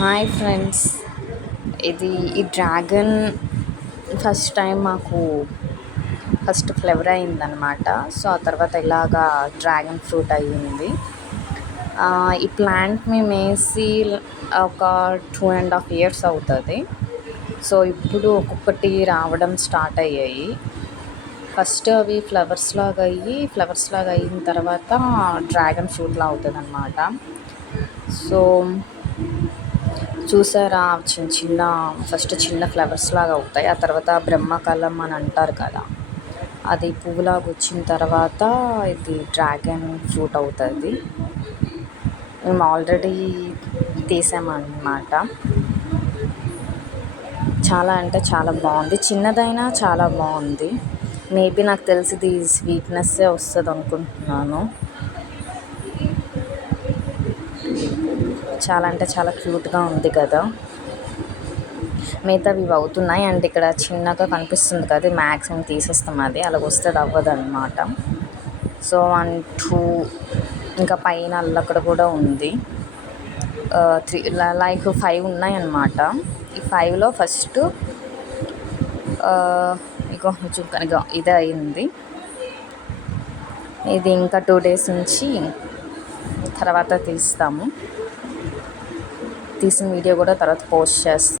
Hi friends, ఈ dragon first time మాకు first flavour అయిందనమాట. సో ఆ తర్వాత ఇలాగా డ్రాగన్ ఫ్రూట్ అయ్యింది. ఈ ప్లాంట్ మేము వేసి ఒక 2.5 years అవుతుంది. సో ఇప్పుడు ఒక్కొక్కటి రావడం స్టార్ట్ అయ్యాయి. ఫస్ట్ అవి ఫ్లవర్స్ లాగా అయిన తర్వాత డ్రాగన్ ఫ్రూట్లా అవుతుంది అనమాట. సో చూసారా, ఫస్ట్ చిన్న ఫ్లవర్స్ లాగా అవుతాయి. ఆ తర్వాత బ్రహ్మకలం అని అంటారు కదా, అది పువ్వులాగా వచ్చిన తర్వాత ఇది డ్రాగన్ ఫ్రూట్ అవుతుంది. మేము ఆల్రెడీ తీసామన్నమాట. చాలా అంటే చాలా బాగుంది, చిన్నదైనా చాలా బాగుంది. మేబీ నాకు తెలిసి ఇది స్వీట్నెస్సే వస్తుంది అనుకుంటున్నాను. చాలా అంటే చాలా క్యూట్గా ఉంది కదా. మిగతావి ఇవి అవుతున్నాయి. అండ్ ఇక్కడ చిన్నగా కనిపిస్తుంది కదా, మ్యాక్సిమం తీసేస్తాం. అది అలాగ వస్తే అది అవ్వదు అనమాట. సో 1 2 ఇంకా పైన అక్కడ కూడా ఉంది. 3 లైక్ 5 ఉన్నాయన్నమాట. ఈ 5లో ఫస్ట్ ఇగో ఇదే అయింది. ఇది ఇంకా 2 days నుంచి తర్వాత తీసిన వీడియో కూడా తర్వాత పోస్ట్ చేస్తాను.